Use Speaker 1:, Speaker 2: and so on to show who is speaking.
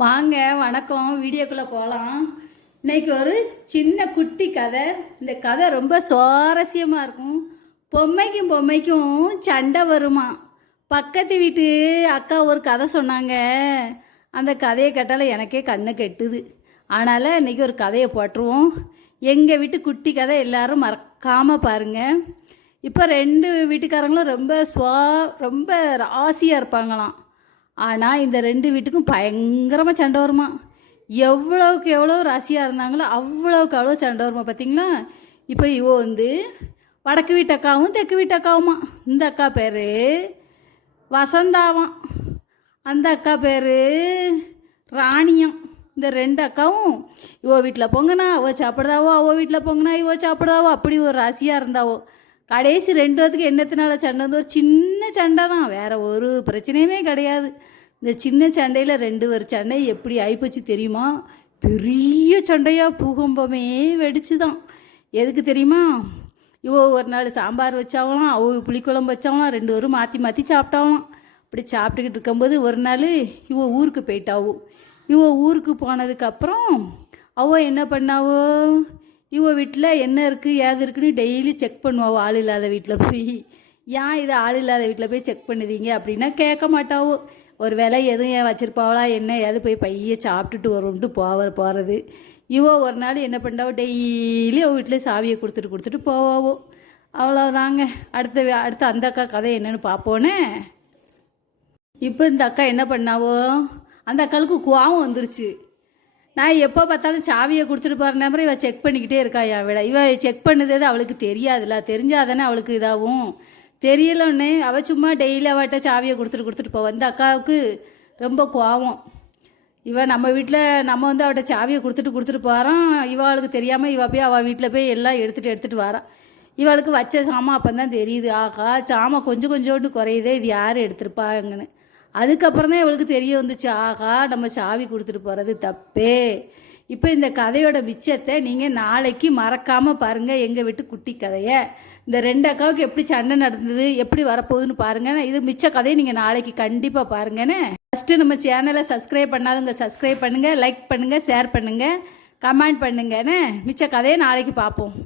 Speaker 1: வாங்க வணக்கம். வீடியோக்குள்ளே போகலாம் இன்னைக்கு ஒரு சின்ன குட்டி கதை. இந்த கதை ரொம்ப சுவாரஸ்யமாக இருக்கும். பொம்மைக்கும் பொம்மைக்கும் சண்டை வருமா? பக்கத்து வீட்டு அக்கா ஒரு கதை சொன்னாங்க. அந்த கதையை கேட்டால் எனக்கே கண்ணு கெட்டுது. அதனால் இன்றைக்கி ஒரு கதையை போட்டுருவோம். எங்கள் வீட்டு குட்டி கதை எல்லாரும் மறக்காமல் பாருங்கள் இப்போ ரெண்டு வீட்டுக்காரங்களும் ரொம்ப சுவா ரொம்ப ராசியாக இருப்பாங்களாம். ஆனால் இந்த ரெண்டு வீட்டுக்கும் பயங்கரமாக சண்டை வருமா? எவ்வளோவுக்கு எவ்வளோ ராசியாக இருந்தாங்களோ அவ்வளோவுக்கு அவ்வளோ சண்டை வருமா பார்த்தீங்களா இப்போ இவோ வந்து வடக்கு வீட்டு அக்காவும் தெற்கு வீட்டு அக்காவுமா. இந்த அக்கா பேர் வசந்தாவாம். அந்த அக்கா பேர் ராணியம். இந்த ரெண்டு அக்காவும் இவோ வீட்டில் பொங்கனா அவ சாப்பிடுதாவோ அவ வீட்டில் பொங்கனா இவ சாப்பிடுதாவோ அப்படி ஒரு ராசியாக இருந்தாவோ. கடைசி ரெண்டு பேத்துக்கு என்னத்தினால சண்டை வந்து ஒரு சின்ன சண்டை தான் வேறு ஒரு பிரச்சனையுமே கிடையாது. இந்த சின்ன சண்டையில் ரெண்டு ஒரு சண்டை எப்படி ஆயிப்போச்சு தெரியுமா? பெரிய சண்டையாக பூகம்பமே வெடிச்சு தான் எதுக்கு தெரியுமா? இவோ ஒரு நாள் சாம்பார் வச்சாவலாம் அவ புளிக்குழம்பு வச்சாவலாம் ரெண்டு பேரும் மாற்றி மாற்றி சாப்பிட்டாவலாம். அப்படி சாப்பிட்டுக்கிட்டு இருக்கும்போது ஒரு நாள் இவ ஊருக்கு போயிட்டாவோ. இவ ஊருக்கு போனதுக்கப்புறம் அவ என்ன பண்ணாவோ? இவ வீட்டில் என்ன இருக்குது ஏது இருக்குன்னு டெய்லி செக் பண்ணுவாவோ ஆள் இல்லாத வீட்டில் போய். ஏன் இது ஆள் இல்லாத வீட்டில் போய் செக் பண்ணுதீங்க அப்படின்னா கேட்க மாட்டாவோ. ஒரு வேலை எதுவும் ஏன் வச்சுருப்பாவளா என்ன ஏது போய் பைய சாப்பிட்டுட்டு வரும்ட்டு போவ போகிறது இவோ ஒரு நாள் என்ன பண்ணாவோ டெய்லி அவள் வீட்டில் சாவியை கொடுத்துட்டு கொடுத்துட்டு போவாவோ. அவ்வளோதாங்க அடுத்த அடுத்த அந்த அக்கா கதை என்னென்னு பார்ப்போனே. இப்போ இந்த அக்கா என்ன பண்ணாவோ அந்த அக்காளுக்கு கோவம் வந்துருச்சு. நான் எப்போ பார்த்தாலும் சாவியை கொடுத்துட்டு போகிற நம்பரை இவள் செக் பண்ணிக்கிட்டே இருக்கா என் விட இவள் செக் பண்ணுறது அவளுக்கு தெரியாதுல்ல. தெரிஞ்சாதானே அவளுக்கு இதாகும் தெரியலன்னே அவள் சும்மா டெய்லி அவட்ட சாவியை கொடுத்துட்டு கொடுத்துட்டு போவா. இந்த அக்காவுக்கு ரொம்ப கோவம். இவன் நம்ம வீட்டில் நம்ம வந்து அவட்ட சாவியை கொடுத்துட்டு கொடுத்துட்டு போகிறான் இவாளுக்கு தெரியாமல் இவள் போய் அவள் வீட்டில் போய் எல்லாம் எடுத்துகிட்டு எடுத்துகிட்டு வரான் இவளுக்கு வச்ச சாமான் அப்போ தான் தெரியுது. ஆகா சாமான் கொஞ்சம் கொஞ்சோண்டு குறையுதே. இது யார் எடுத்திருப்பாங்கன்னு. அதுக்கப்புறம் தான் இவளுக்கு தெரிய வந்துச்சு. ஆகா நம்ம சாவி கொடுத்துட்டு போகிறது தப்பே. இப்போ இந்த கதையோட மிச்சத்தை நீங்கள் நாளைக்கு மறக்காமல் பாருங்கள் எங்கள் வீட்டு குட்டி கதையை. இந்த ரெண்டு அக்காவுக்கு எப்படி சண்டை நடந்தது எப்படி வரப்போகுதுன்னு பாருங்க. இது மிச்ச கதையை நீங்கள் நாளைக்கு கண்டிப்பாக பாருங்கன்னு. ஃபஸ்ட்டு நம்ம சேனலை சப்ஸ்கிரைப் பண்ணாதவங்க சப்ஸ்கிரைப் பண்ணுங்கள் லைக் பண்ணுங்கள் ஷேர் பண்ணுங்கள் கமெண்ட் பண்ணுங்கன்னு. மிச்ச கதையை நாளைக்கு பார்ப்போம்